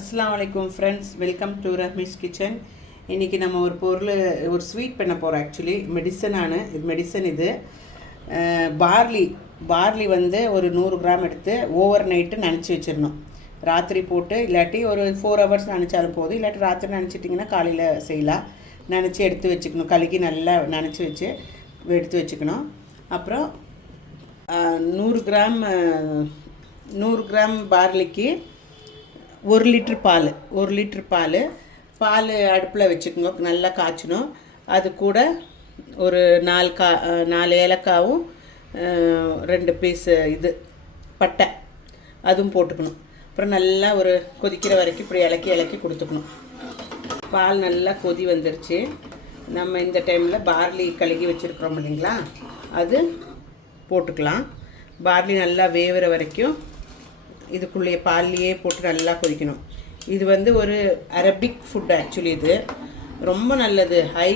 அஸ்ஸலாமு அலைக்கும் friends, welcome to ரஹ்மீஸ் kitchen. இன்றைக்கி நம்ம ஒரு ஸ்வீட் பண்ண போகிறோம். ஆக்சுவலி மெடிசன் இது பார்லி வந்து ஒரு 100 கிராம் எடுத்து ஓவர் நைட்டு நினச்சி வச்சிடணும். ராத்திரி போட்டு இல்லாட்டி ஒரு 4 ஹவர்ஸ் நினச்சாலும் போதும், இல்லாட்டி ராத்திரி நினச்சிட்டிங்கன்னா காலையில் செய்யலாம். நினச்சி எடுத்து வச்சுக்கணும். கழுகி நல்லா நினச்சி வச்சு எடுத்து வச்சுக்கணும். அப்புறம் 100 கிராம் பார்லிக்கு 1 லிட்டர் பால் அடுப்பில் வச்சுக்கோங்க. நல்லா காய்ச்சணும். அது கூட ஒரு 4 ஏலக்காவும் 2 பீஸ் பட்டை அதுவும் போட்டுக்கணும். அப்புறம் நல்லா ஒரு கொதிக்கிற வரைக்கும் இப்படி இலக்கி கொடுத்துக்கணும். பால் நல்லா கொதி வந்துருச்சு. நம்ம இந்த டைமில் பார்லி கழுகி வச்சுருக்குறோம் இல்லைங்களா, அது போட்டுக்கலாம். பார்லி நல்லா வேகிற வரைக்கும் இதுக்குள்ளேயே பால்லையே போட்டு நல்லா கொதிக்கணும். இது வந்து ஒரு அரபிக் ஃபுட். ஆக்சுவலி இது ரொம்ப நல்லது. ஹை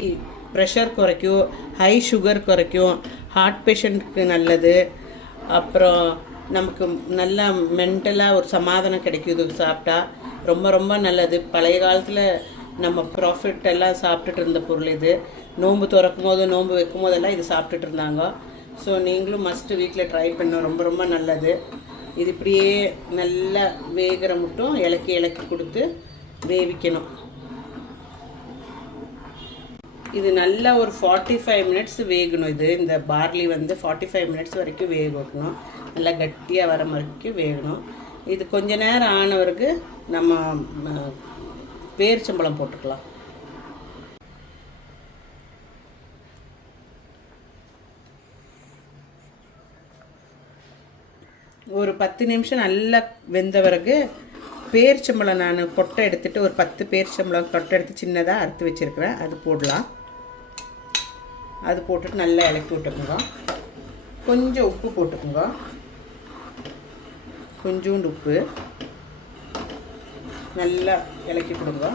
ப்ரெஷர் குறைக்கும், ஹை சுகர் குறைக்கும், ஹார்ட் பேஷண்ட்டுக்கு நல்லது. அப்புறம் நமக்கு நல்லா மென்டலாக ஒரு சமாதானம் கிடைக்கும். இது சாப்பிட்டா ரொம்ப ரொம்ப நல்லது. பழைய காலத்தில் நம்ம ப்ராஃபிட் எல்லாம் சாப்பிட்டுட்டு இருந்த பொருள் இது. நோன்பு திறக்கும் போது நோன்பு வைக்கும் போதெல்லாம் இது சாப்பிட்டுட்டு இருந்தாங்க. ஸோ நீங்களும் மஸ்ட்டு வீட்டில் ட்ரை பண்ணணும். ரொம்ப ரொம்ப நல்லது. இது இப்படியே நல்லா வேகிற மட்டும் இலக்கி கொடுத்து வேவிக்கணும். இது நல்லா ஒரு 45 மினிட்ஸ் வேகணும். இந்த பார்லி வந்து 45 மினிட்ஸ் வரைக்கும் வேக வைக்கணும். நல்லா கட்டியாக வர வரைக்கும் வேகணும். இது கொஞ்ச நேரம் ஆனவருக்கு நம்ம பேரிச்சம்பழம் போட்டுக்கலாம். ஒரு 10 நிமிஷம் நல்லா வெந்த பிறகு பேரிச்சம்பழம் நான் கொட்டை எடுத்துகிட்டு ஒரு 10 பேரிச்சம்பழம் கொட்டை எடுத்து சின்னதாக அறுத்து வச்சுருக்கிறேன். அது போடலாம். அது போட்டுட்டு நல்லா இலக்கி விட்டுக்குங்க. கொஞ்சம் உப்பு போட்டுக்குங்க. கொஞ்சோண்டு உப்பு நல்லா இலக்கி கொடுங்க.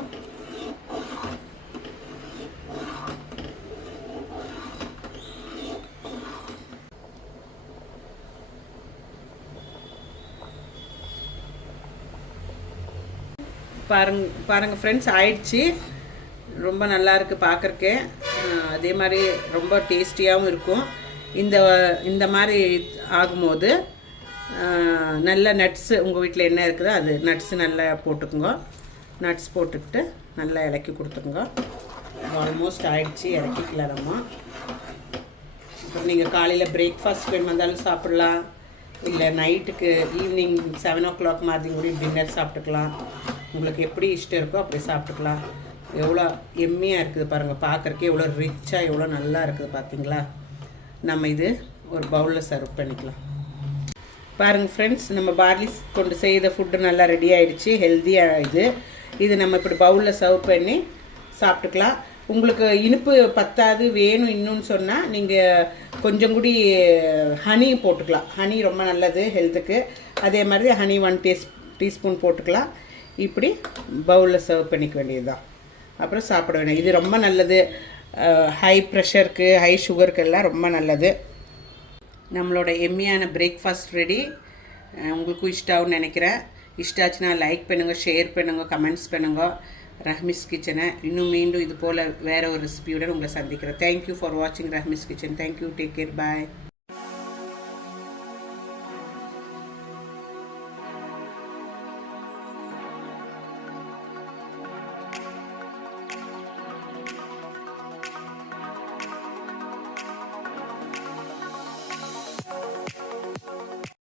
பாருங்கள் ஃப்ரெண்ட்ஸ், ஆயிடுச்சு. ரொம்ப நல்லா இருக்குது பார்க்குறக்கே. அதே மாதிரி ரொம்ப டேஸ்டியாகவும் இருக்கும். இந்த மாதிரி ஆகும்போது நல்ல நட்ஸு உங்கள் வீட்டில் என்ன இருக்குதோ அது நட்ஸு நல்லா போட்டுக்குங்க. நட்ஸ் போட்டுக்கிட்டு நல்லா இலக்கி கொடுத்துக்குங்க. ஆல்மோஸ்ட் ஆயிடுச்சு. இறக்கிக்கலாம் நம்ம. அப்புறம் நீங்கள் காலையில் பிரேக்ஃபாஸ்ட் வேணும் வந்தாலும் சாப்பிட்லாம், இல்லை நைட்டுக்கு ஈவினிங் 7 o'clock மாதிரி கூட டின்னர் சாப்பிட்டுக்கலாம். உங்களுக்கு எப்படி இஷ்டம் இருக்கோ அப்படி சாப்பிட்டுக்கலாம். எவ்வளோ எம்மியாக இருக்குது பாருங்கள். பார்க்குறக்கே எவ்வளோ ரிச்சாக எவ்வளோ நல்லா இருக்குது பார்த்தீங்களா. நம்ம இது ஒரு பவுலில் சர்வ் பண்ணிக்கலாம். பாருங்கள் ஃப்ரெண்ட்ஸ், நம்ம பார்லி கொண்டு செய்த ஃபுட்டு நல்லா ரெடி ஆகிடுச்சு. ஹெல்த்தியாக இது நம்ம இப்படி பவுலில் சர்வ் பண்ணி சாப்பிட்டுக்கலாம். உங்களுக்கு இனிப்பு பத்தாது வேணும் இன்னுன்னு சொன்னால் நீங்கள் கொஞ்சம் கூடி ஹனி போட்டுக்கலாம். ஹனி ரொம்ப நல்லது ஹெல்த்துக்கு. அதே மாதிரி ஹனி 1 டீஸ்பூன் போட்டுக்கலாம். இப்படி பவுலில் சர்வ் பண்ணிக்க வேண்டியது தான். அப்புறம் சாப்பிட வேண்டிய இது ரொம்ப நல்லது. ஹை ப்ரெஷருக்கு, ஹை சுகருக்கு எல்லாம் ரொம்ப நல்லது. நம்மளோட எம்மியான பிரேக்ஃபாஸ்ட் ரெடி. உங்களுக்கும் இஷ்டாகும்னு நினைக்கிறேன். இஷ்டாச்சுன்னா லைக் பண்ணுங்கள், ஷேர் பண்ணுங்கள், கமெண்ட்ஸ் பண்ணுங்கள். ரஹ்மீஸ் கிச்சனை இன்னும் மீண்டும் இது போல் வேறு ஒரு ரெசிபியுடன் உங்களை சந்திக்கிறேன். தேங்க்யூ ஃபார் வாட்சிங் Rahmee's kitchen. Thank you. Take care. பாய்.